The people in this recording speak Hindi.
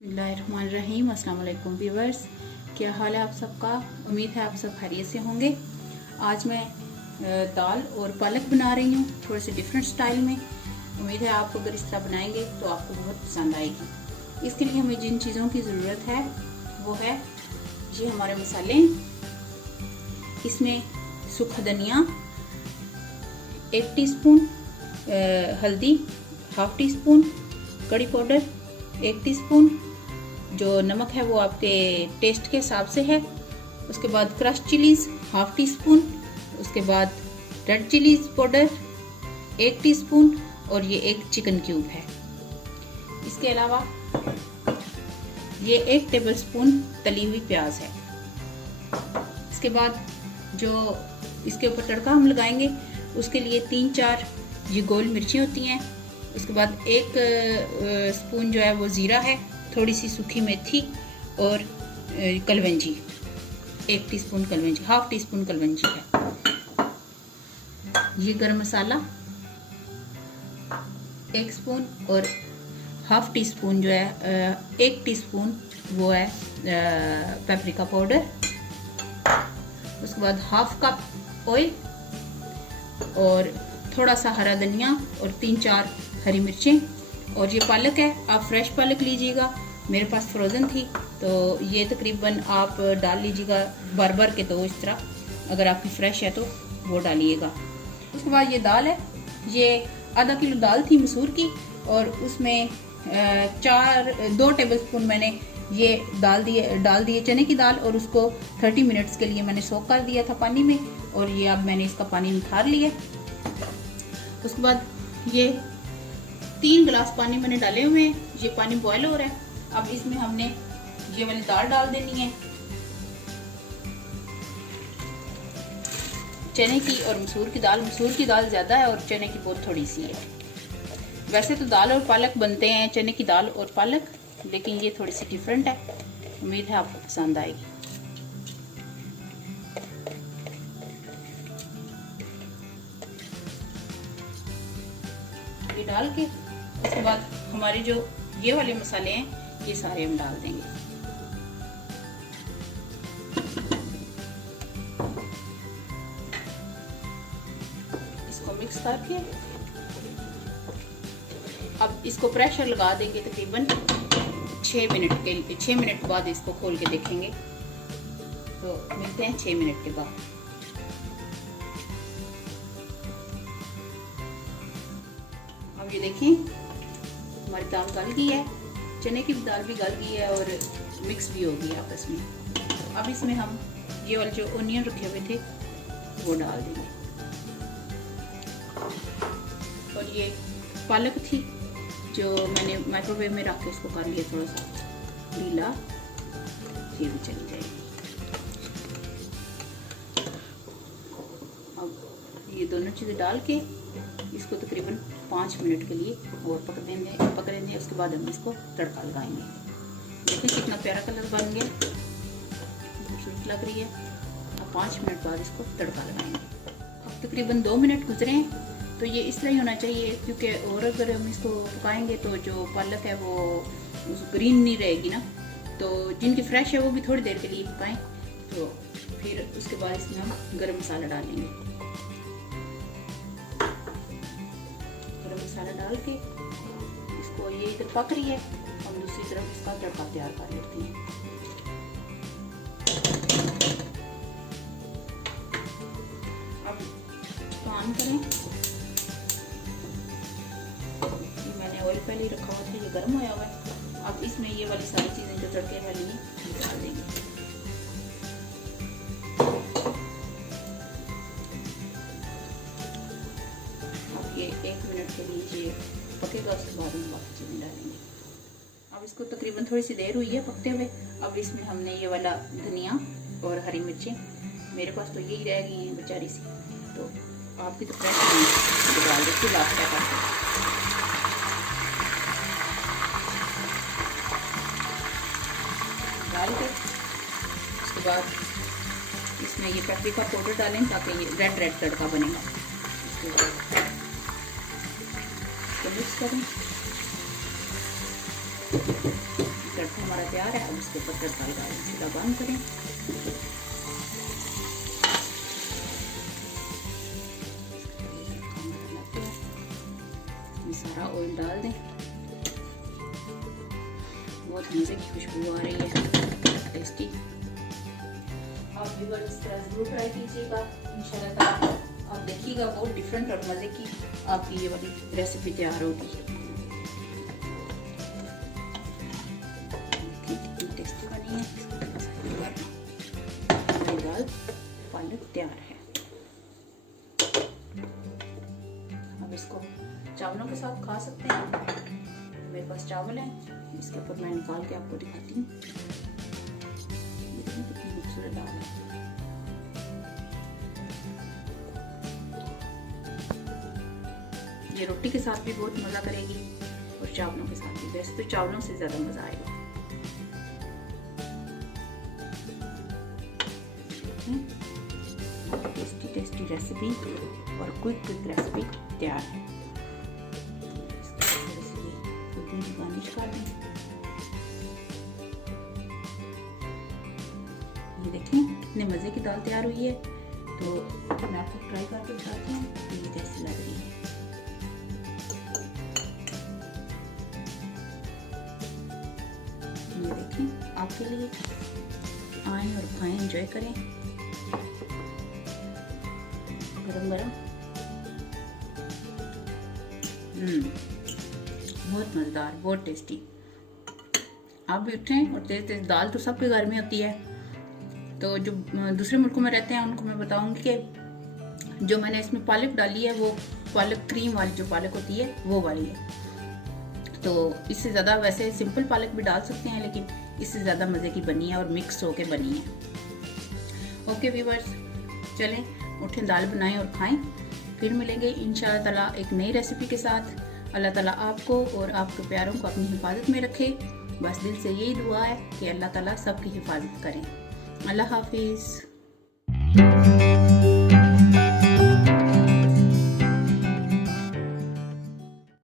बिस्मिल्लाहिर्रहमानिर्रहीम। अस्सलाम वालेकुम व्यूअर्स, क्या हाल है आप सबका। उम्मीद है आप सब खैरियत से होंगे। आज मैं दाल और पालक बना रही हूँ थोड़े से डिफरेंट स्टाइल में। उम्मीद है आप अगर इस तरह बनाएंगे तो आपको बहुत पसंद आएगी। इसके लिए हमें जिन चीज़ों की ज़रूरत है वो है ये हमारे मसाले। इसमें सूखा धनिया 1 टीस्पून, हल्दी 1/2 टीस्पून, कड़ी पाउडर 1 टीस्पून, जो नमक है वो आपके टेस्ट के हिसाब से है। उसके बाद क्रश चिलीज 1/2 टीस्पून, उसके बाद रेड चिलीज पाउडर 1 टीस्पून और ये 1 चिकन क्यूब है। इसके अलावा ये 1 टेबलस्पून तली हुई प्याज है। इसके बाद जो इसके ऊपर तड़का हम लगाएंगे उसके लिए 3-4 ये गोल मिर्ची होती हैं। उसके बाद 1 स्पून जो है वो ज़ीरा है, थोड़ी सी सूखी मेथी और कलवंजी 1 टीस्पून कलवंजी, 1/2 टीस्पून कलवंजी है। ये गरम मसाला 1 स्पून और 1/2 टीस्पून जो है 1 टीस्पून वो है पेपरिका पाउडर। उसके बाद 1/2 कप ऑयल और थोड़ा सा हरा धनिया और 3-4 हरी मिर्चें। और ये पालक है, आप फ्रेश पालक लीजिएगा, मेरे पास फ्रोज़न थी तो ये तकरीबन आप डाल लीजिएगा भर भर के, तो इस तरह अगर आपकी फ्रेश है तो वो डालिएगा। उसके बाद ये दाल है, ये आधा किलो दाल थी मसूर की और उसमें 2 टेबलस्पून मैंने ये डाल दिए चने की दाल और उसको 30 मिनट्स के लिए मैंने सोक कर दिया था पानी में और ये अब मैंने इसका पानी निखार लिया। उसके बाद ये 3 गिलास पानी मैंने डाले हुए हैं, ये पानी बॉयल हो रहा है। अब इसमें हमने ये वाली दाल डाल देनी है, चने की और मसूर की दाल ज़्यादा है और चने की बहुत थोड़ी सी है। वैसे तो दाल और पालक बनते हैं, चने की दाल और पालक, लेकिन ये थोड़ी सी डिफरेंट है। उम्मीद है आपको पसंद आएगी। ये डाल के उसके बाद हमारे जो ये वाले मसाले हैं ये सारे हम डाल देंगे। इसको मिक्स करके अब इसको प्रेशर लगा देंगे तकरीबन 6 मिनट के लिए। 6 मिनट बाद इसको खोल के देखेंगे, तो मिलते हैं 6 मिनट के बाद। अब ये देखें हमारी दाल गल गई है, चने की दाल भी गल गई है और मिक्स भी हो गई आपस में। अब इसमें हम ये वाले जो ओनियन रखे हुए थे वो डाल देंगे और ये पालक थी जो मैंने माइक्रोवेव में रख के उसको कर लिया थोड़ा सा ढीला, ये भी चली जाएगी। अब ये दोनों चीज़ें डाल के इसको तकरीबन 5 मिनट के लिए और पकड़ेंगे। उसके बाद हम इसको तड़का लगाएंगे। देखिए कितना प्यारा कलर बन गया, खूबसूरत लग रही है। अब 5 मिनट बाद इसको तड़का लगाएंगे। अब तकरीबन 2 मिनट गुजरे हैं तो ये इस तरह ही होना चाहिए, क्योंकि और अगर हम इसको पकाएंगे तो जो पालक है वो ग्रीन नहीं रहेगी ना। तो जिनकी फ्रेश है वो भी थोड़ी देर के लिए पकाएं। तो फिर उसके बाद इसमें हम गरम मसाला डालेंगे। गरम मसाला डाल के इसको ये इधर पक रही है, हम दूसरी तरफ इसका तड़का तैयार कर लेते हैं। अब ऑन करें, मैंने ऑयल पहले ही रखा हुआ था, ये गर्म होया हुआ है। अब इसमें ये वाली सारी चीज़ें जो तड़के वाली हैं डाल देंगे। अब ये 1 मिनट के लिए ये पकेगा, उसके बाद हम बाकी चीज़ें डालेंगे। अब इसको तकरीबन थोड़ी सी देर हुई है पकते हुए। अब इसमें हमने ये वाला धनिया और हरी मिर्चें, मेरे पास तो यही रह गई हैं बेचारी सी, तो आपकी तो फ्रेश डाल देती लास्ट तक। डाल के उसके बाद इसमें ये पेपरिका पाउडर डालें ताकि ये रेड तड़का बनेगा। इसके बाद इसको मिक्स करें, इसके ऊपर तड़का डालें। चूल्हा बंद करें। सारा ऑयल डाल दें। बहुत मज़े की खुशबू आ रही है, टेस्टी। आप भी इस तरह जरूर ट्राई कीजिएगा। इंशाल्लाह ताला आप देखिएगा बहुत डिफरेंट और मज़े की आपकी ये वाली रेसिपी तैयार होगी। कितनी टेस्टी बनी है। दाल पालक तैयार है। अब इसको चावलों के साथ खा सकते हैं। मेरे पास चावल हैं, इसके ऊपर मैं निकाल के आपको दिखाती हूँ। कितनी खूबसूरत दाल है। ये रोटी के साथ भी बहुत मज़ा करेगी और चावलों के साथ भी। वैसे तो चावलों से ज़्यादा मज़ा आएगा। टेस्टी टेस्टी रेसिपी और क्विक रेसिपी तैयार है। गार्निश कर दें। ये देखें कितने मज़े की दाल तैयार हुई है। तो मैं आपको ट्राई करके दिखाती हूँ ये कैसी लग रही है। ये देखें आपके लिए आएं और खाएं, एंजॉय करें गरम गरम। बहुत मज़ेदार, बहुत टेस्टी। आप भी उठें और तेज तेज। दाल तो सबके घर में होती है, तो जो दूसरे मुल्कों में रहते हैं उनको मैं बताऊंगी कि जो मैंने इसमें पालक डाली है वो पालक क्रीम वाली जो पालक होती है वो वाली है। तो इससे ज़्यादा वैसे सिंपल पालक भी डाल सकते हैं, लेकिन इससे ज़्यादा मज़े की बनी है और मिक्स होके बनी है। ओके व्यूअर्स, चलें उठें, दाल बनाएं और खाएं। फिर मिलेंगे इंशाअल्लाह ताला एक नई रेसिपी के साथ। अल्लाह ताला आपको और आपके प्यारों को अपनी हिफाजत में रखे। बस दिल से यही दुआ है कि अल्लाह ताला सबकी हिफाजत करें। अल्लाह हाफिज़।